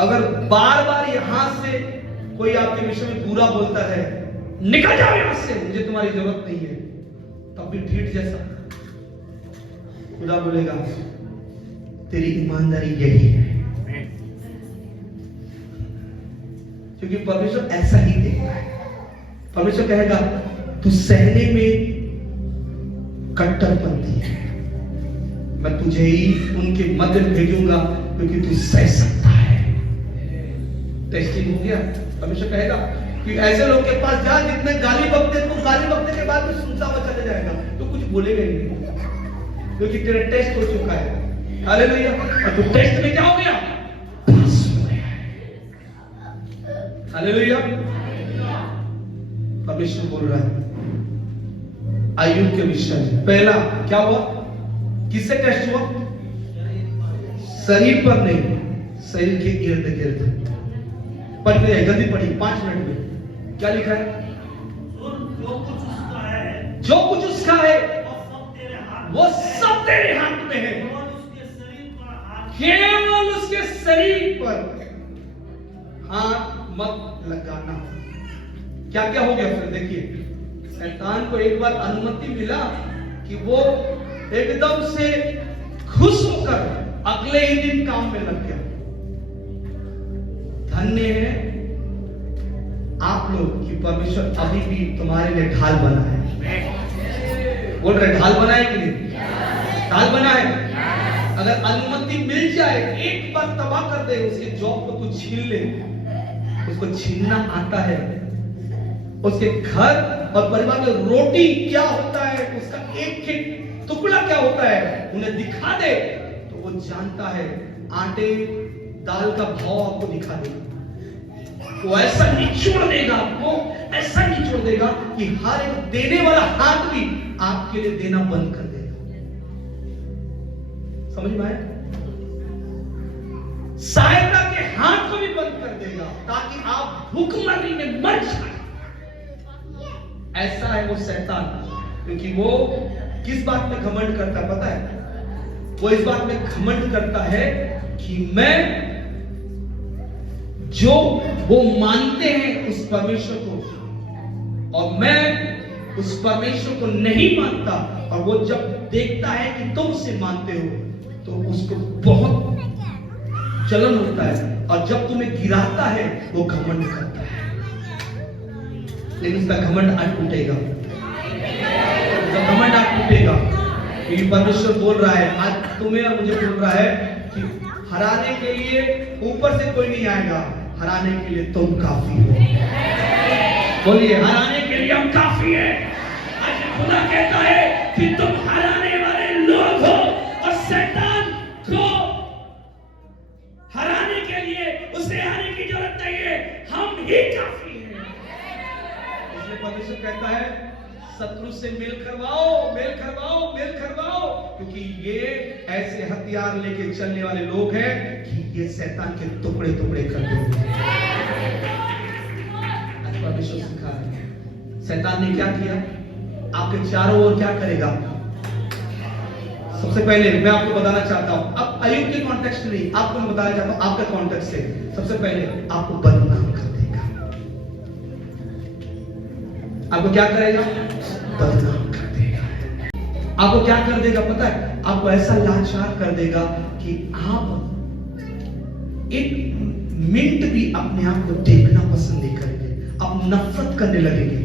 अगर बार बार यहां से कोई आपके विषय में बुरा बोलता है, निकल जाओ यहां से, मुझे तुम्हारी जरूरत नहीं है, तब भी ढीठ जैसा खुदा बोलेगा तेरी ईमानदारी यही है, क्योंकि परमेश्वर ऐसा ही देखता है। परमेश्वर कहेगा तू सहने में कट्टरपंथी है, मैं तुझे ही उनके मध्य में भेजूंगा क्योंकि तू सह सकता है। टेस्टिंग हो गया। परमेश्वर कहेगा कि ऐसे लोग के पास जा जितने गाली बकते, तो गाली बकने के बाद भी सुनता हुआ चले जाएगा, तो कुछ बोलेगा ही नहीं, क्योंकि तेरा टेस्ट हो चुका है। हालेलुया। और तू टेस्ट में क्या हो गया, पास हो गया है। हालेलुया। परमेश्वर बोल रहा है अय्यूब के विषय में। पहला क्या हुआ, किससे टेस्ट हुआ, शरीर पर नहीं, शरीर के इर्द गिर्द। पढ़ते हैं, जल्दी पढ़िए 5 मिनट में। क्या लिखा है, जो कुछ उसका है, जो कुछ उसका है वो सब तेरे हाथ वो सब तेरे हाथ में में है, केवल उसके शरीर पर हाथ केवल उसके शरीर पर हाथ मत लगाना। क्या क्या हो गया फिर देखिए, शैतान को एक बार अनुमति मिला कि वो एकदम से खुश होकर अगले ही दिन काम में लग गया। धन्य है आप लोग कि परमेश्वर अभी भी तुम्हारे लिए ढाल बना है। बोल रहे ढाल बना है कि नहीं, ढाल बना है। अगर अनुमति मिल जाए, एक बार तबाह कर दे, उसके जॉब को तू छीन ले, उसको छीनना आता है। उसके घर और परिवार में रोटी क्या होता है, उसका एक एक टुकड़ा क्या होता है, उन्हें दिखा दे तो वो जानता है। आटे दाल का भाव आपको दिखा देगा, वो ऐसा निचोड़ देगा आपको, ऐसा निचोड़ देगा कि हर एक देने वाला हाथ भी आपके लिए देना बंद कर देगा। समझ में आया? सहायता के हाथ को भी बंद कर देगा ताकि आप भूखमरी में मर जाए। ऐसा है वो शैतान, क्योंकि वो किस बात में घमंड करता है पता है, वो इस बात में घमंड करता है कि मैं जो वो मानते हैं उस परमेश्वर को, और मैं उस परमेश्वर को नहीं मानता, और वो जब देखता है कि तुम उसे मानते हो तो उसको बहुत जलन होता है, और जब तुम्हें गिराता है वो घमंड करता है। लेकिन उसका घमंड आज टूटेगा, घमंड आज टूटेगा, क्योंकि परमेश्वर बोल रहा है आज तुम्हें और मुझे बोल रहा है कि हराने के लिए ऊपर से कोई नहीं आएगा, हराने के लिए तुम काफी हो। बोलिए हराने के लिए हम काफी है। आज खुदा कहता है कि तुम हराने वाले लोग हो, और शैतान को हराने के लिए उसे आने की जरूरत नहीं है, हम ही काफी हैं। इसलिए परमेश्वर कहता है शत्रु से मेल करवाओ, मेल करवाओ, मेल करवाओ, क्योंकि ये ऐसे हथियार लेके चलने वाले लोग हैं कि ये शैतान के टुकड़े टुकड़े कर देंगे। परमेश्वर सिखा रहे हैं शैतान ने क्या किया, आपके चारों ओर क्या करेगा। सबसे पहले मैं आपको बताना चाहता हूं, अब अय्यूब के कॉन्टेक्स्ट नहीं, आपको मैं बताना चाहता हूं आपका कॉन्टेक्स्ट से। सबसे पहले आपको बदनाम कर देगा। आपको क्या करेगा, बदनाम कर देगा। आपको क्या कर देगा पता है, आपको ऐसा लाचार कर देगा कि आप एक मिनट भी अपने आप को देखना पसंद नहीं करेंगे, आप नफरत करने लगेंगे।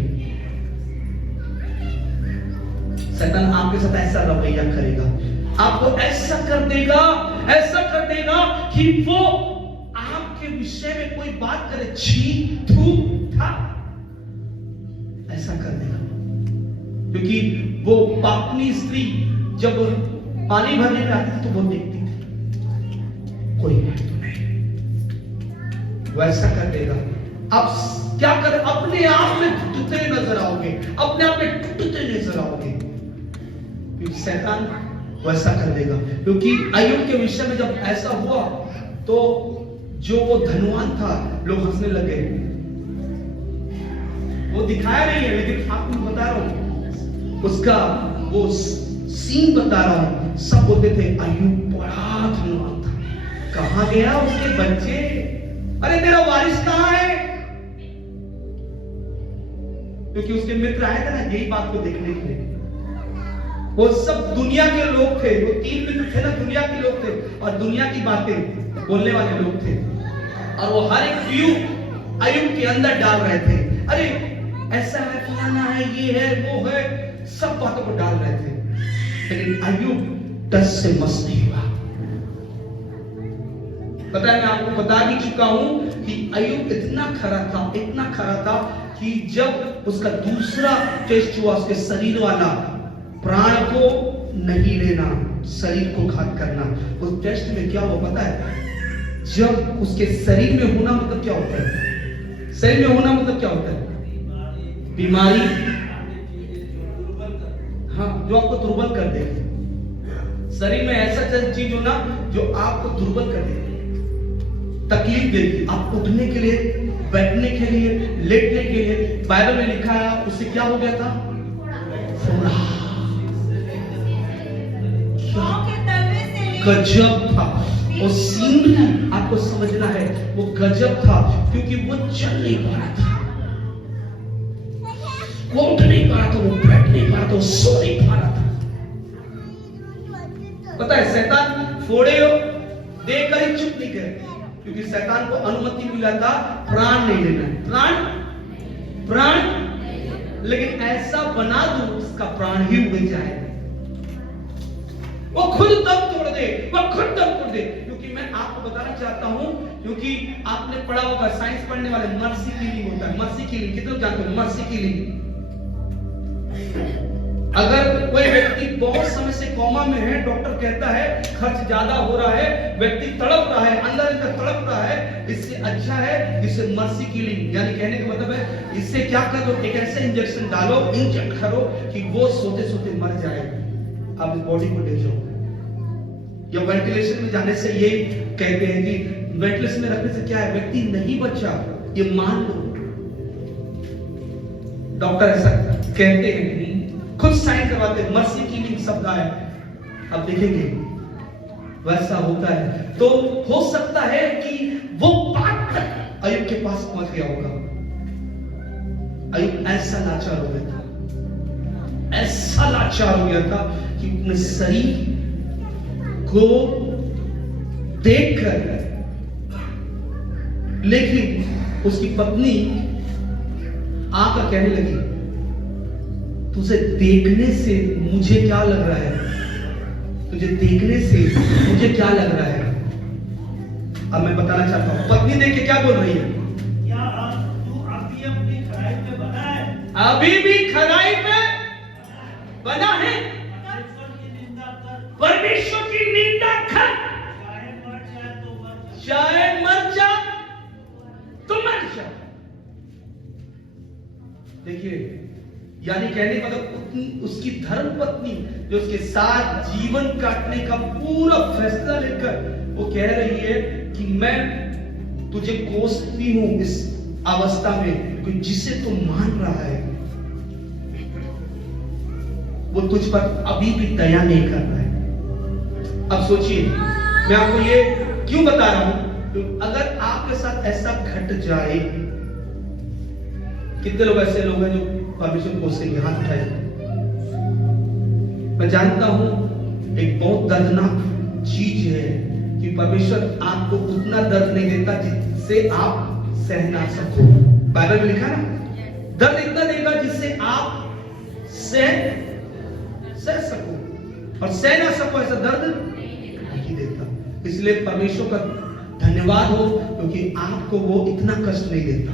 शैतान आपके साथ ऐसा रवैया करेगा, आपको ऐसा कर देगा, ऐसा कर देगा कि वो आपके विषय में कोई बात करे, छी थू था, ऐसा कर देगा। क्योंकि वो पापनी स्त्री जब पानी भरने में आती थी तो वो देखती थी कोई है तो नहीं, वो ऐसा कर देगा। अब क्या कर, अपने आप में टूटते नजर आओगे, अपने आप में टूटते नजर आओगे, क्योंकि शैतान वैसा कर देगा। क्योंकि अय्यूब के विषय में जब ऐसा हुआ तो जो वो धनवान था लोग हंसने लगे। वो दिखाया नहीं है लेकिन आपको बता रहा हूं, उसका वो सीन बता रहा हूं। सब बोलते थे अय्यूब बड़ा धनवान था, कहां गया उसके बच्चे, अरे तेरा वारिस कहां है? क्योंकि उसके मित्र आए थे ना यही बात को देखने के लिए। वो सब दुनिया के लोग थे, वो 3 मित्र थे ना दुनिया के लोग थे और दुनिया की बातें बोलने वाले लोग थे और वो हर एक व्यू अय्यूब के अंदर डाल रहे थे। अरे ऐसा है, फलाना है, ये है, वो है, सब बातों को डाल रहे थे। लेकिन अय्यूब टस से मस नहीं हुआ। पता है मैं आपको बता भी चुका हूं कि अय्यूब इतना खरा था कि जब उसका दूसरा टेस्ट हुआ, उसके शरीर वाला, प्राण को नहीं लेना, शरीर को घात करना, उस टेस्ट में क्या हुआ पता है? जब उसके शरीर में होना मतलब क्या होता है? शरीर में होना मतलब क्या होता है? बीमारी, हाँ, जो आपको दुर्बल कर दे। शरीर में ऐसा चीज होना जो आपको दुर्बल कर दे, तकलीफ देगी। आप उठने के लिए, बैठने के लिए, लेटने के लिए, बाइबल में लिखा है उसे क्या हो गया था? फोड़ा। गजब था वो सीन, आपको समझना है वो गजब था। क्योंकि वो चल नहीं पा रहा था, वो उठ नहीं पा रहा था, वो बैठ नहीं पा रहा था, वो सो नहीं पा रहा था। पता है शैतान फोड़े हो देखकर ही चुप नहीं करे, क्योंकि शैतान को अनुमति मिला था प्राण नहीं लेना, प्राण लेकिन ऐसा बना दो उसका प्राण ही उड़ जाए, वो खुद दम तोड़ दे, वो खुद दम तोड़ दे। क्योंकि मैं आपको बताना चाहता हूं, क्योंकि आपने पढ़ा होगा, साइंस पढ़ने वाले, मर्सी किलिंग होता है। मर्सी किलिंग कितने लोग जानते हो? मर्सी किलिंग, अगर कोई व्यक्ति बहुत समय से कोमा में है, डॉक्टर कहता है खर्च ज्यादा हो रहा है, व्यक्ति तड़प रहा है, अंदर तड़प रहा है, इससे अच्छा है इसे मर्सी किलिंग, यानी कहने का मतलब है इससे क्या करो, एक ऐसे इंजेक्शन डालो, इंजेक्ट करो कि वो सोते सोते मर जाए, आप इस बॉडी को ले जाओ। या वेंटिलेशन में जाने से ये कहते हैं कि वेंटिलेशन में रखने से क्या है, व्यक्ति नहीं बचा, ये मान लो, डॉक्टर ऐसा कहते हैं, खुद साइन करवाते हैं, मर्सी किलिंग शब्द है। अब देखेंगे वैसा होता है, तो हो सकता है कि वो बात तक अय्यूब के पास पहुंच गया होगा। अय्यूब ऐसा लाचार हो गया था, ऐसा लाचार हो गया था कि अपने शरीर को देखकर, लेकिन उसकी पत्नी आकर कहने लगी, तुझे देखने से मुझे क्या लग रहा है, तुझे देखने से मुझे क्या लग रहा है। अब मैं बताना चाहता हूं, पत्नी देख के क्या बोल रही है? क्या तू अभी अपनी खराई पे बना है? अभी भी खराई पे बना है? परमेश्वर की निंदा कर, चाहे मर जा तो मर जा। देखिए, यानी कहने का मतलब उसकी धर्म पत्नी जो उसके साथ जीवन काटने का पूरा फैसला लेकर वो कह रही है कि मैं तुझे कोसती हूं इस अवस्था में, क्योंकि जिसे तू मान रहा है वो तुझ पर अभी भी दया नहीं कर रहा है। अब सोचिए, मैं आपको ये क्यों बता रहा हूं, तो अगर आपके साथ ऐसा घट जाए, कितने लोग ऐसे लोग हैं जो परमेश्वर को कोसेंगे? हाथ उठाइए। मैं जानता हूं एक बहुत दर्दनाक चीज है कि परमेश्वर आपको उतना दर्द नहीं देता जिससे आप सह ना सको। बाइबल में लिखा ना, दर्द इतना देगा जिससे आप सह सको, और सह ना सको ऐसा दर्द नहीं देता। इसलिए परमेश्वर का धन्यवाद हो, क्योंकि आपको वो इतना कष्ट नहीं देता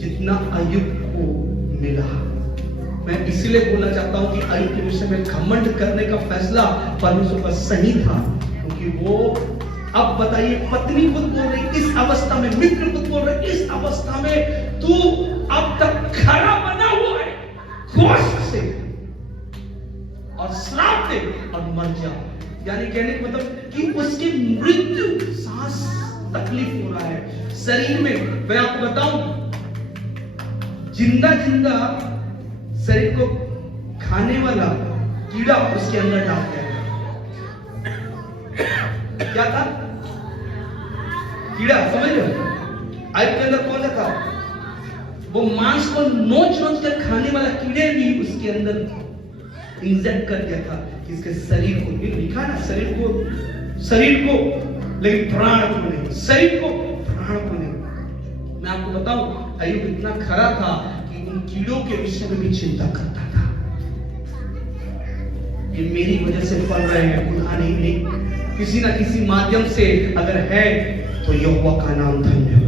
जितना अय्यूब को मिला। मैं इसलिए बोलना चाहता हूं कि अय्यूब के विषय में घमंड करने का फैसला परमेश्वर का सही था, क्योंकि वो, अब बताइए, पत्नी खुद बोल रही इस अवस्था में, मित्र खुद बोल रहे इस अवस्था में तू अब तक खड़ा बना हुआ है, होश से और श्राप दे और मर जा। यानी कहने का मतलब कि उसकी मृत्यु, सांस तकलीफ हो रहा है शरीर में। मैं आपको बताऊं, जिंदा जिंदा शरीर को खाने वाला कीड़ा उसके अंदर डाल दिया। क्या था? कीड़ा, समझ रहे हो? आयत के अंदर कौन सा था? वो मांस को नोच नोच कर खाने वाला कीड़े भी उसके अंदर इंजेक्ट कर दिया था कि इसके शरीर को, ये लिखा ना, शरीर को लेकिन प्राण को नहीं, शरीर को प्राण को नहीं। मैं आपको बताऊं, अय्यूब इतना खरा था कि उन कीड़ों के विषय में भी चिंता करता था। ये मेरी वजह से फल रहे हैं, खुदा नहीं, किसी ना किसी माध्यम से अगर है तो यहोवा का नाम धन्य हो।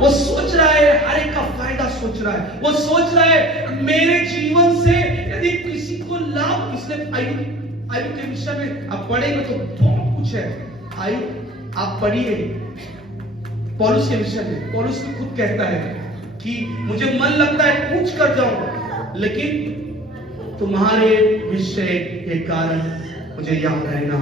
वो सोच रहा है, हर एक का फायदा सोच रहा है। वो सोच रहा है मेरे जीवन से यदि किसी को लाभ, इसलिए अय्यूब के विषय में आप पढ़ेंगे तो बहुत कुछ है। अय्यूब आप पढ़िए पौलुस के विषय में। पौलुस भी खुद कहता है कि मुझे मन लगता है पूछ कर जाऊं, लेकिन तुम्हारे विषय के कारण मुझे याद रहना।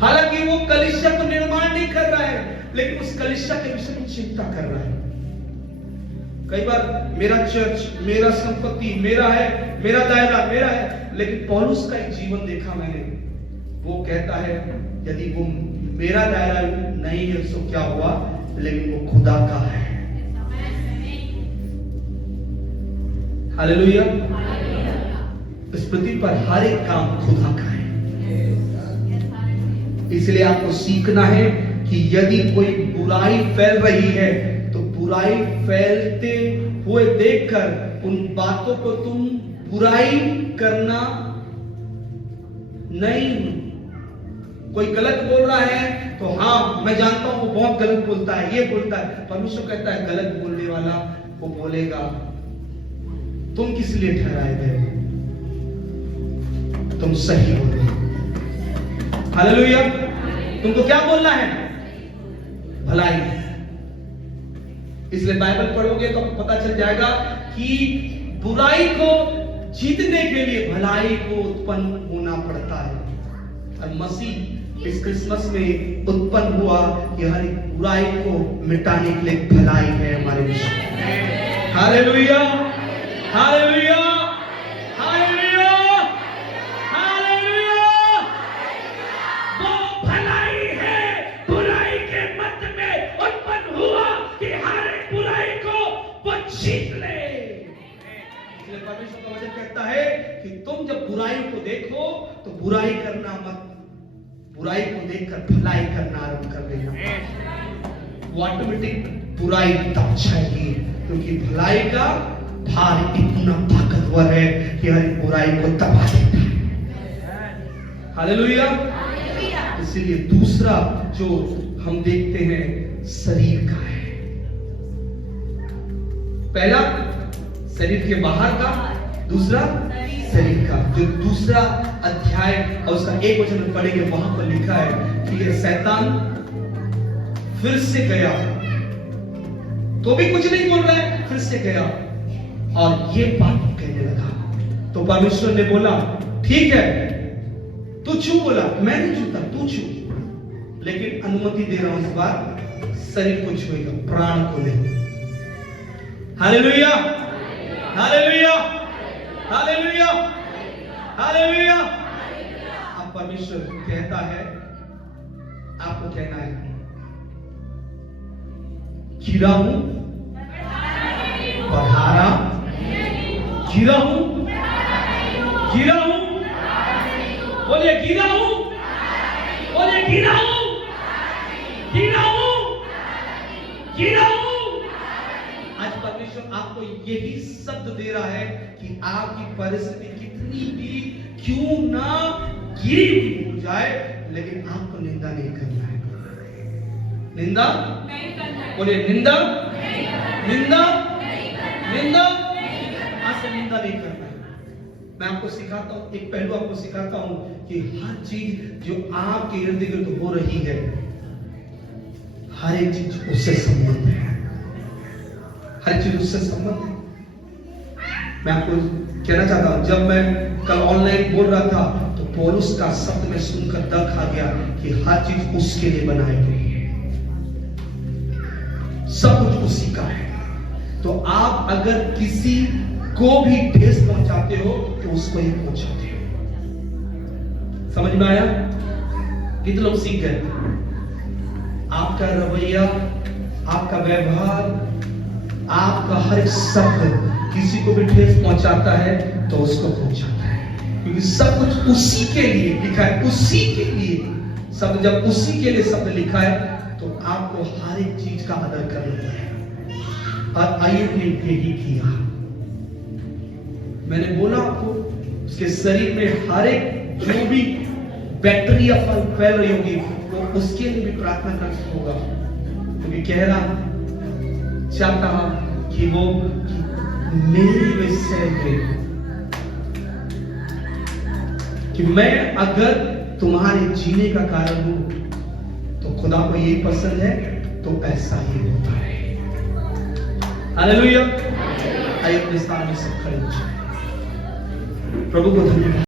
हालांकि वो कलीसिया को निर्माण नहीं कर रहा है, लेकिन उस कलीसिया के विषय में चिंता कर रहा है। कई बार मेरा चर्च, मेरा संपत्ति, मेरा है, मेरा दायरा मेरा है, लेकिन पौलुस का एक जीवन देखा मैंने। वो कहता है यदि वो मेरा दायरा नहीं है तो क्या हुआ, लेकिन वो खुदा का है। हालेलुया। इस पृथ्वी पर हर एक काम खुदा का है। इसलिए आपको सीखना है कि यदि कोई बुराई फैल रही है तो बुराई फैलते हुए देखकर उन बातों को तुम बुराई करना नहीं। कोई गलत बोल रहा है तो हाँ मैं जानता हूं वो बहुत गलत बोलता है, ये बोलता है। परमेश्वर कहता है गलत बोलने वाला वो बोलेगा, तुम किस लिए ठहराए गए? तुम सही बोल रहे हो। हालेलुया। तुमको क्या बोलना है? भलाई। इसलिए बाइबल पढ़ोगे तो पता चल जाएगा कि बुराई को जीतने के लिए भलाई को उत्पन्न होना पड़ता है। और मसीह इस क्रिसमस में उत्पन्न हुआ कि हर एक बुराई को मिटाने के लिए भलाई है हमारे विषय। Hallelujah, hallelujah, hallelujah, hallelujah. वो भलाई है, बुराई के मध्य में उत्पन्न हुआ कि हर एक बुराई को वो जीत ले। इसलिए परमेश्वर का वचन कहता है कि तुम जब बुराई को देखो तो बुराई करना मत, बुराई को देखकर भलाई करना आरंभ कर देना। वो ऑटोमेटिक बुराई तब जाएगी, क्योंकि भलाई का भार इतना ताकतवर है कि हर बुराई को दबा देता है। हालेलुया। इसीलिए दूसरा जो हम देखते हैं शरीर का है। पहला शरीर के बाहर का, दूसरा शरीर का। जो दूसरा अध्याय और उसका एक वचन में पढ़ेंगे वहां पर लिखा है कि ये शैतान फिर से गया, तो भी कुछ नहीं बोल रहा है, फिर से गया और ये बात कहने लगा। तो परमेश्वर ने बोला ठीक है तू छू, बोला मैं नहीं छूता, तू छू, लेकिन अनुमति दे रहा हूं इस बार शरीर को छुएगा, प्राण को नहीं। Hallelujah, hallelujah, hallelujah, hallelujah. अब परमेश्वर कहता है, आपको कहना है गिरा हूं, बढ़ारा, गिरा हूं, गिरा हूं, बोले गिरा हूं, बोले गिरा हूं, गिरा हूं, गिरा हूं। आज परमेश्वर आपको यही शब्द दे रहा है कि आपकी परिस्थिति कितनी भी क्यों ना गिरी हुई हो जाए, लेकिन आपको निंदा नहीं करना है। निंदा नहीं करना है। बोले निंदा, निंदा, निंदा, आज से निंदा नहीं करना है। मैं आपको सिखाता हूं, एक पहलू आपको सिखाता हूं कि हर चीज जो आपके इर्द गिर्द हो रही है, हर एक चीज उससे संबंध है। हर चीज उससे संबंध है। मैं आपको कहना चाहता हूं, जब मैं कल ऑनलाइन बोल रहा था तो पौलुस का शब्द में सुनकर दर्द खा गया कि हर चीज उसके लिए बनाई गई है, सब कुछ उसी का है। तो आप अगर किसी को भी ठेस पहुंचाते हो तो उसको ही पहुंचाते हो। समझ में आया? कितने लोग सीख गए? आपका रवैया, आपका व्यवहार, आपका हर एक शब्द किसी को भी ठेस पहुंचाता है तो उसको पहुंचाता है, क्योंकि सब कुछ उसी के लिए लिखा है, उसी के लिए शब्द। जब उसी के लिए शब्द लिखा है तो आपको हर एक चीज का आदर करना है। और अय्यूब ने यही किया। मैंने बोला आपको, उसके शरीर में हर एक जो भी बैक्टीरिया फैल रही होगी वो उसके लिए भी प्रार्थना करना होगा, क्योंकि कह रहा चाहता कि वो मेरे विषय में, कि मैं अगर तुम्हारे जीने का कारण हूं तो खुदा को यही पसंद है, तो ऐसा ही होता है। हालेलुया। आइए अपने स्थान में सब खड़े हो जाएं। प्रभु को धन्यवाद।